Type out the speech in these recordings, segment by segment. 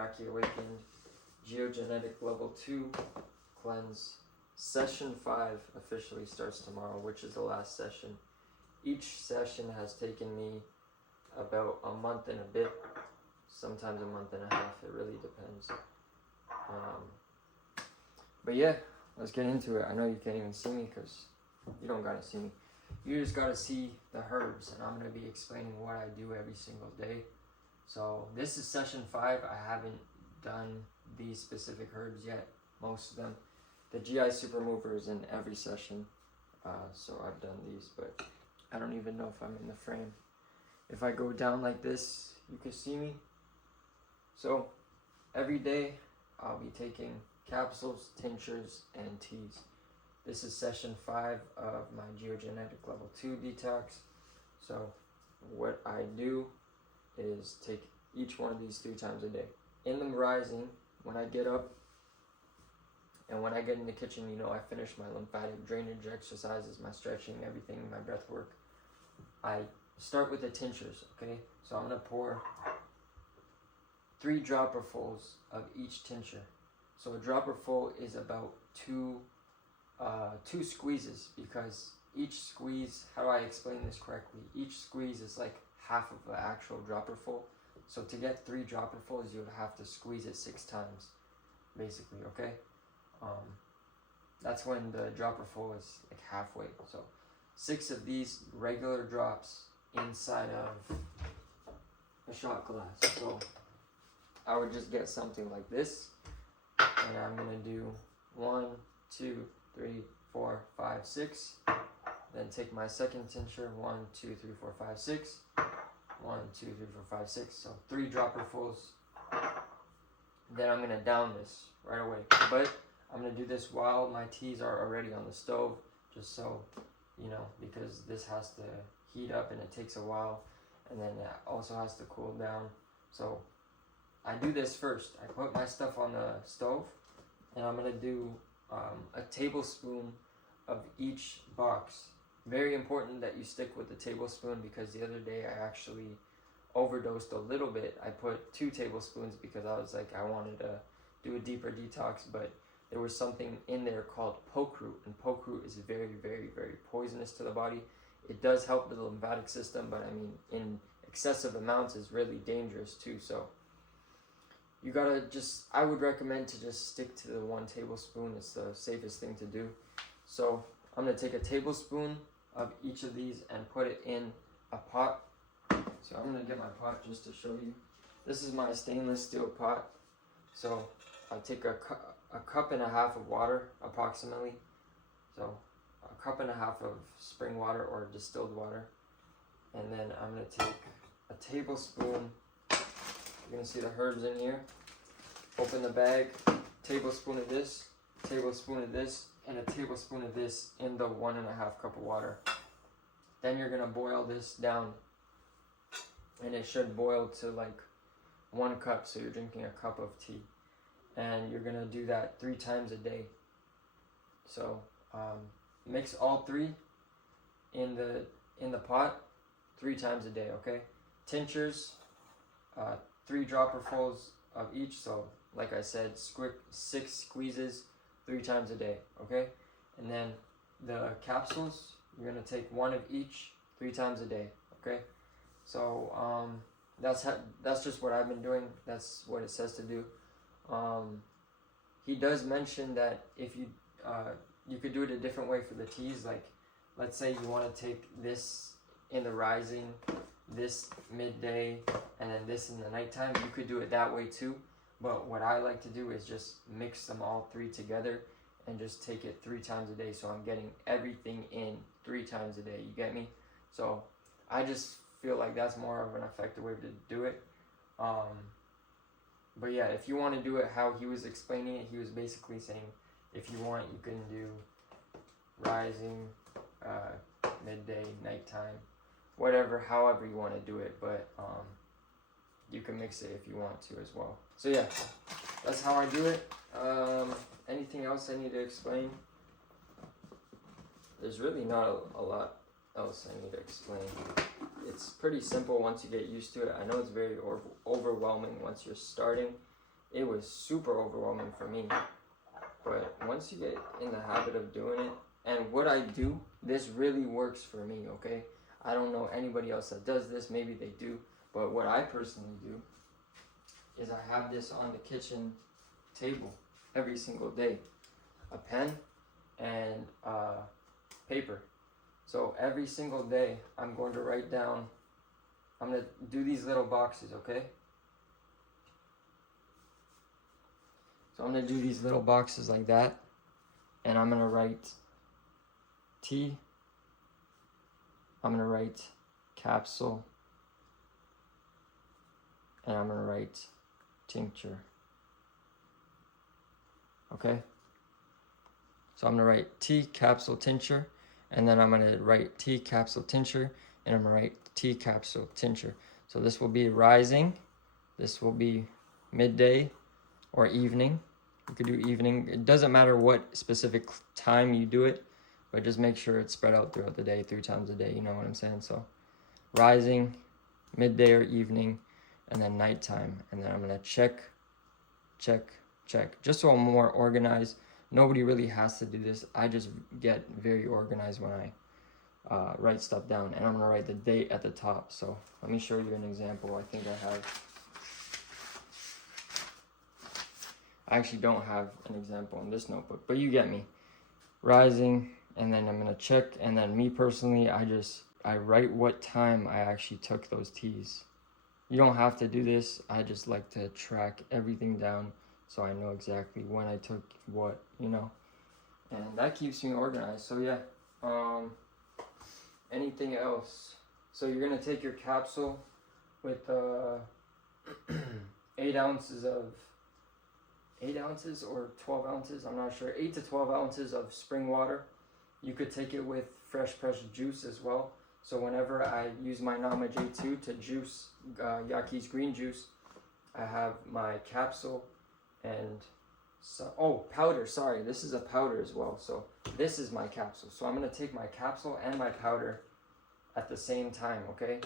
Yah'ki Awakened Geo Genetics Level 2 cleanse. Session 5 officially starts tomorrow, which is the last session. Each session has taken me about a month and a bit, sometimes a month and a half, it really depends. But yeah, let's get into it. I know you can't even see me because you don't gotta see me. You just gotta see the herbs, and I'm gonna be explaining what I do every single day. So this is session 5. I haven't done these specific herbs yet, most of them. The GI Super Mover is in every session, so I've done these, but I don't even know if I'm in the frame. If I go down like this, you can see me. So every day I'll be taking capsules, tinctures, and teas. This is session 5 of my Geo Genetics Level 2 detox. So what I do is take each one of these 3 times a day. In the rising, when I get up and when I get in the kitchen, you know, I finish my lymphatic drainage exercises, my stretching, everything, my breath work. I start with the tinctures, okay? So I'm gonna pour 3 dropperfuls of each tincture. So a dropperful is about two squeezes, because each squeeze, how do I explain this correctly? Each squeeze is like half of the actual dropperful. So to get 3 dropperfuls, you would have to squeeze it 6 times, basically, okay? That's when the dropperful is like halfway. So 6 of these regular drops inside of a shot glass. So I would just get something like this, and I'm gonna do 1, 2, 3, 4, 5, 6. Then take my second tincture, 1, 2, 3, 4, 5, 6. 1, 2, 3, 4, 5, 6. So 3 dropperfuls. Then I'm gonna down this right away. But I'm gonna do this while my teas are already on the stove, just so you know, because this has to heat up and it takes a while, and then it also has to cool down. So I do this first. I put my stuff on the stove, and I'm gonna do a tablespoon of each box. Very important that you stick with the tablespoon, because the other day I actually overdosed a little bit. I put 2 tablespoons because I was like, I wanted to do a deeper detox, but there was something in there called poke root, and poke root is very, very, very poisonous to the body. It does help the lymphatic system, but I mean, in excessive amounts is really dangerous too. So you gotta I would recommend to just stick to the 1 tablespoon. It's the safest thing to do. So I'm gonna take a tablespoon of each of these and put it in a pot. So I'm gonna get my pot just to show you. This is my stainless steel pot. So I'll take a cup and a half of water, approximately. So a cup and a half of spring water or distilled water. And then I'm gonna take a tablespoon. You're gonna see the herbs in here. Open the bag, tablespoon of this, and a tablespoon of this in the 1.5 cup of water. Then you're gonna boil this down, and it should boil to like 1 cup, so you're drinking a cup of tea. And you're gonna do that 3 times a day. So mix all 3 in the pot 3 times a day, okay? Tinctures, 3 dropperfuls of each. So like I said, 6 squeezes 3 times a day, okay? And then the capsules, you're gonna take 1 of each 3 times a day, okay? So that's just what I've been doing. That's what it says to do. He does mention that if you could do it a different way for the teas. Like, let's say you want to take this in the rising, this midday, and then this in the nighttime. You could do it that way too. But what I like to do is just mix them all 3 together and just take it 3 times a day. So I'm getting everything in 3 times a day. You get me? So I just feel like that's more of an effective way to do it. But yeah, if you want to do it how he was explaining it, he was basically saying, if you want, you can do rising, midday, nighttime, whatever, however you want to do it. But you can mix it if you want to as well. So yeah, that's how I do it. Anything else I need to explain? There's really not a lot else I need to explain. It's pretty simple once you get used to it. I know it's very overwhelming once you're starting, it was super overwhelming for me. But once you get in the habit of doing it, and what I do, this really works for me, okay? I don't know anybody else that does this, maybe they do, but what I personally do is I have this on the kitchen table every single day. A pen and paper. So every single day I'm going to write down, I'm going to do these little boxes, okay? So I'm going to do these little boxes like that, and I'm going to write tea, I'm going to write capsule, and I'm going to write tincture. Okay? So I'm going to write tea, capsule, tincture, and then I'm going to write tea, capsule, tincture, and I'm going to write tea, capsule, tincture. So this will be rising, this will be midday or evening. You could do evening. It doesn't matter what specific time you do it, but just make sure it's spread out throughout the day, 3 times a day, you know what I'm saying? So rising, midday or evening, and then nighttime. And then I'm going to check, just so I'm more organized. Nobody really has to do this. I just get very organized when I write stuff down. And I'm going to write the date at the top. So let me show you an example. I think I actually don't have an example in this notebook, but you get me. Rising, and then I'm going to check, and then me personally, I write what time I actually took those teas. You don't have to do this. I just like to track everything down so I know exactly when I took what, you know. And that keeps me organized. So yeah, anything else? So you're going to take your capsule with 8 ounces or 12 ounces, I'm not sure, 8 to 12 ounces of spring water. You could take it with fresh pressed juice as well. So whenever I use my Nama J2 to juice Yah'ki's green juice, I have my capsule and powder, sorry, this is a powder as well. So this is my capsule. So I'm going to take my capsule and my powder at the same time, okay?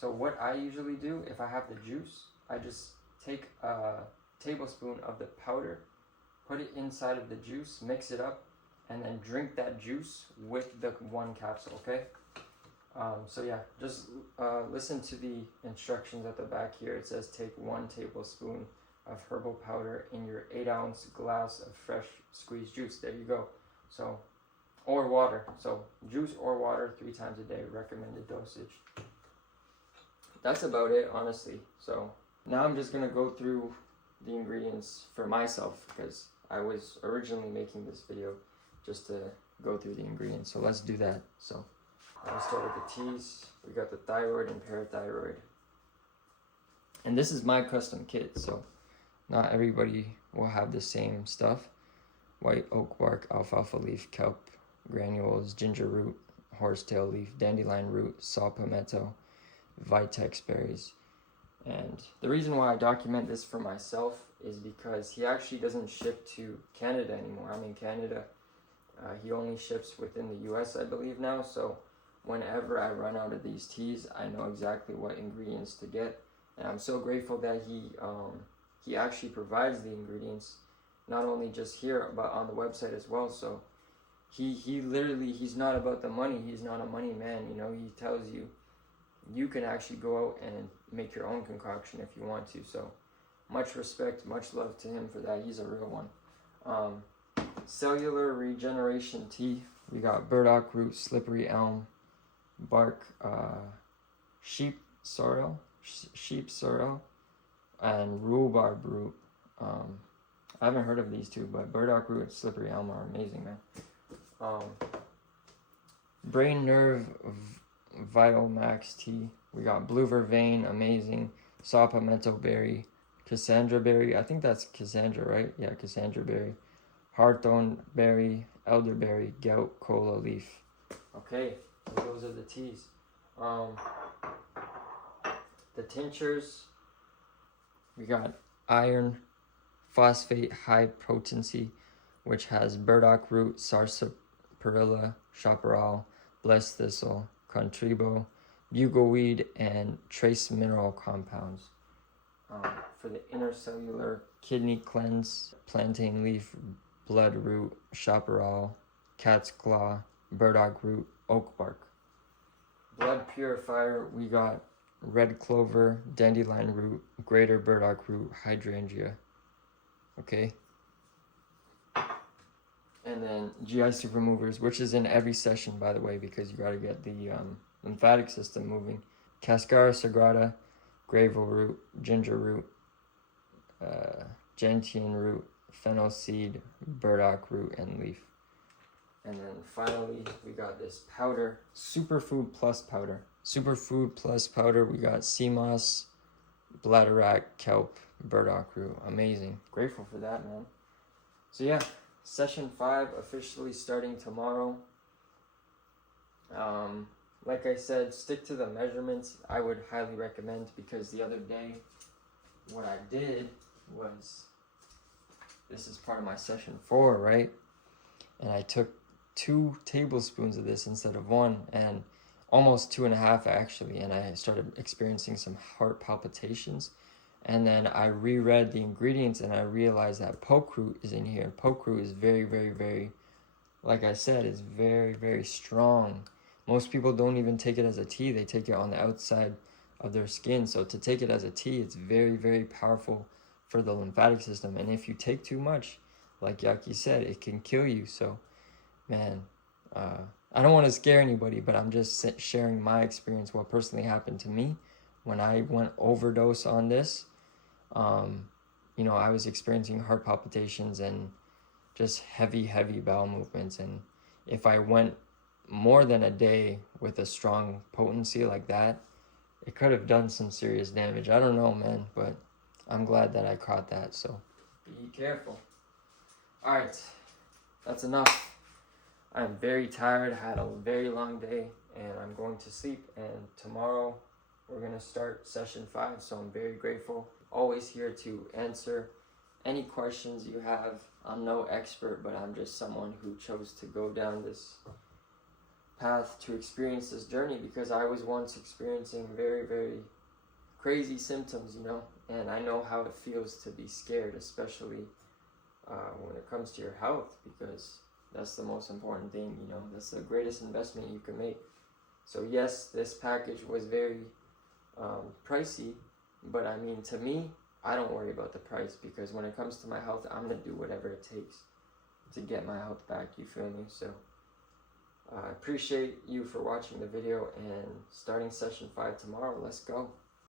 So what I usually do, if I have the juice, I just take a tablespoon of the powder, put it inside of the juice, mix it up, and then drink that juice with the one capsule, okay? So yeah, just listen to the instructions at the back here. It says take 1 tablespoon of herbal powder in your 8-ounce glass of fresh squeezed juice. There you go. So, or water. So juice or water 3 times a day, recommended dosage. That's about it, honestly. So now I'm just gonna go through the ingredients for myself, because I was originally making this video just to go through the ingredients. So let's do that. So I'll start with the teas. We got the thyroid and parathyroid. And this is my custom kit, so not everybody will have the same stuff. White oak bark, alfalfa leaf, kelp granules, ginger root, horsetail leaf, dandelion root, saw palmetto, vitex berries. And the reason why I document this for myself is because he actually doesn't ship to Canada anymore. I'm in Canada. He only ships within the US, I believe now. So whenever I run out of these teas, I know exactly what ingredients to get. And I'm so grateful that he actually provides the ingredients, not only just here, but on the website as well. So he literally, he's not about the money. He's not a money man, you know. He tells you, you can actually go out and make your own concoction if you want to. So much respect, much love to him for that. He's a real one. Cellular regeneration tea. We got burdock root, slippery elm bark, sheep sorrel, and rhubarb root. I haven't heard of these two, but burdock root and slippery elm are amazing, man. Brain nerve vital max tea. We got blue vervain, amazing. Saw palmetto berry, Cassandra berry. I think that's Cassandra, right? Yeah, Cassandra berry. Hawthorn berry, elderberry, gout, cola leaf. Okay, so those are the teas. The tinctures. We got iron phosphate high potency, which has burdock root, sarsaparilla, chaparral, blessed thistle, contribo, bugleweed, and trace mineral compounds. For the intercellular kidney cleanse, plantain leaf, blood root, chaparral, cat's claw, burdock root, oak bark. Blood purifier, we got red clover, dandelion root, greater burdock root, hydrangea. Okay. And then GI super movers, which is in every session, by the way, because you got to get the lymphatic system moving. Cascara sagrada, gravel root, ginger root, gentian root, fennel seed, burdock root, and leaf. And then finally, we got this powder, Superfood Plus powder. Superfood Plus powder, we got sea moss, bladderwrack, kelp, burdock root. Amazing. Grateful for that, man. So yeah, session 5 officially starting tomorrow. Like I said, stick to the measurements. I would highly recommend, because the other day, what I did was, this is part of my session 4, right? And I took 2 tablespoons of this instead of 1, and almost 2.5 actually, and I started experiencing some heart palpitations. And then I reread the ingredients and I realized that poke root is in here. Poke root is very, very, very, like I said, it's very, very strong. Most people don't even take it as a tea. They take it on the outside of their skin. So to take it as a tea, it's very, very powerful for the lymphatic system. And if you take too much, like Yah'ki said, it can kill you. So, man, I don't want to scare anybody, but I'm just sharing my experience, what personally happened to me when I went overdose on this. You know, I was experiencing heart palpitations and just heavy bowel movements. And if I went more than a day with a strong potency like that, it could have done some serious damage. I don't know, man, but I'm glad that I caught that. So be careful. All right, that's enough. I'm very tired. I had a very long day and I'm going to sleep. And tomorrow we're going to start session 5. So I'm very grateful. Always here to answer any questions you have. I'm no expert, but I'm just someone who chose to go down this path to experience this journey, because I was once experiencing very, very crazy symptoms, you know, and I know how it feels to be scared, especially when it comes to your health, because that's the most important thing, you know, that's the greatest investment you can make. So yes, this package was very pricey, but I mean, to me, I don't worry about the price, because when it comes to my health, I'm going to do whatever it takes to get my health back, you feel me? So I appreciate you for watching the video, and starting session 5 tomorrow. Let's go.